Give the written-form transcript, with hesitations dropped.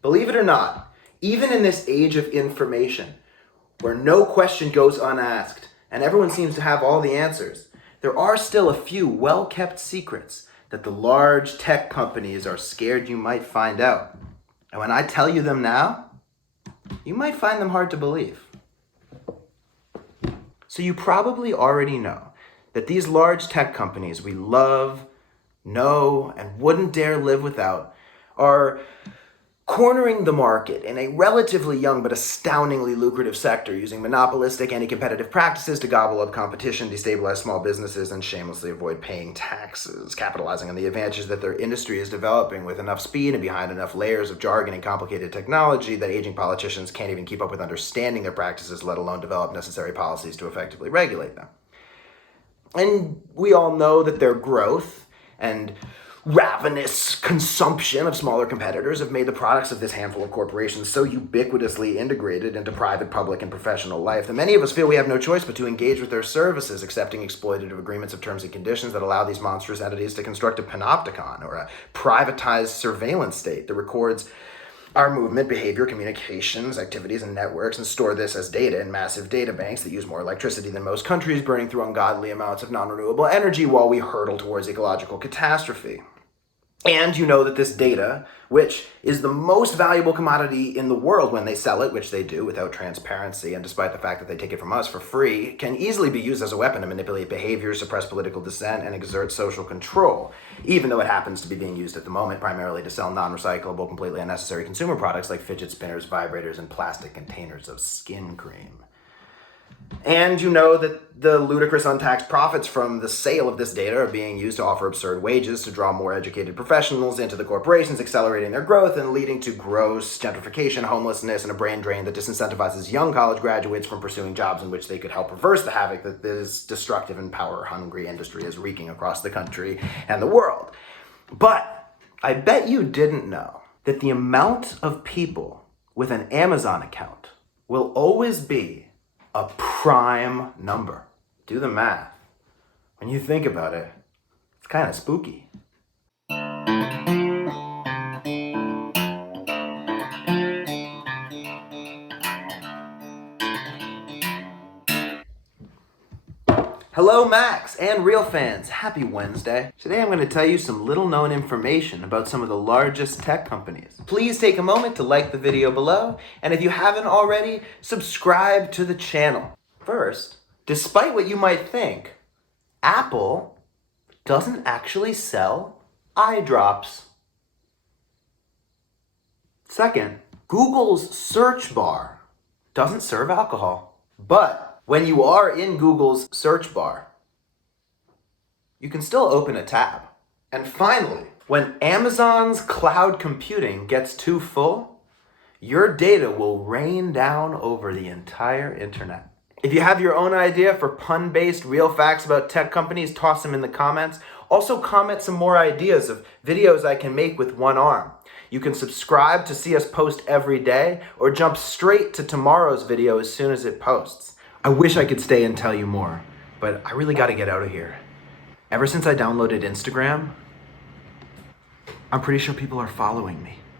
Believe it or not, even in this age of information, where no question goes unasked and everyone seems to have all the answers, there are still a few well-kept secrets that the large tech companies are scared you might find out. And when I tell you them now, you might find them hard to believe. So you probably already know that these large tech companies we love, know, and wouldn't dare live without are cornering the market in a relatively young but astoundingly lucrative sector, using monopolistic, anti-competitive practices to gobble up competition, destabilize small businesses, and shamelessly avoid paying taxes, capitalizing on the advantages that their industry is developing with enough speed and behind enough layers of jargon and complicated technology that aging politicians can't even keep up with understanding their practices, let alone develop necessary policies to effectively regulate them. And we all know that their growth and ravenous consumption of smaller competitors have made the products of this handful of corporations so ubiquitously integrated into private, public, and professional life that many of us feel we have no choice but to engage with their services, accepting exploitative agreements of terms and conditions that allow these monstrous entities to construct a panopticon or a privatized surveillance state that records our movement, behavior, communications, activities, and networks, and store this as data in massive data banks that use more electricity than most countries, burning through ungodly amounts of non-renewable energy while we hurtle towards ecological catastrophe. And you know that this data, which is the most valuable commodity in the world when they sell it, which they do without transparency, and despite the fact that they take it from us for free, can easily be used as a weapon to manipulate behavior, suppress political dissent, and exert social control, even though it happens to be being used at the moment primarily to sell non-recyclable, completely unnecessary consumer products like fidget spinners, vibrators, and plastic containers of skin cream. And you know that the ludicrous untaxed profits from the sale of this data are being used to offer absurd wages to draw more educated professionals into the corporations, accelerating their growth and leading to gross gentrification, homelessness, and a brain drain that disincentivizes young college graduates from pursuing jobs in which they could help reverse the havoc that this destructive and power-hungry industry is wreaking across the country and the world. But I bet you didn't know that the amount of people with an Amazon account will always be a prime number. Do the math. When you think about it, it's kind of spooky. Hello Max and real fans, happy Wednesday. Today I'm going to tell you some little known information about some of the largest tech companies. Please take a moment to like the video below, and if you haven't already, subscribe to the channel. First, despite what you might think, Apple doesn't actually sell eye drops. Second, Google's search bar doesn't serve alcohol, but when you are in Google's search bar, you can still open a tab. And finally, when Amazon's cloud computing gets too full, your data will rain down over the entire internet. If you have your own idea for pun-based real facts about tech companies, toss them in the comments. Also comment some more ideas of videos I can make with one arm. You can subscribe to see us post every day, or jump straight to tomorrow's video as soon as it posts. I wish I could stay and tell you more, but I really gotta get out of here. Ever since I downloaded Instagram, I'm pretty sure people are following me.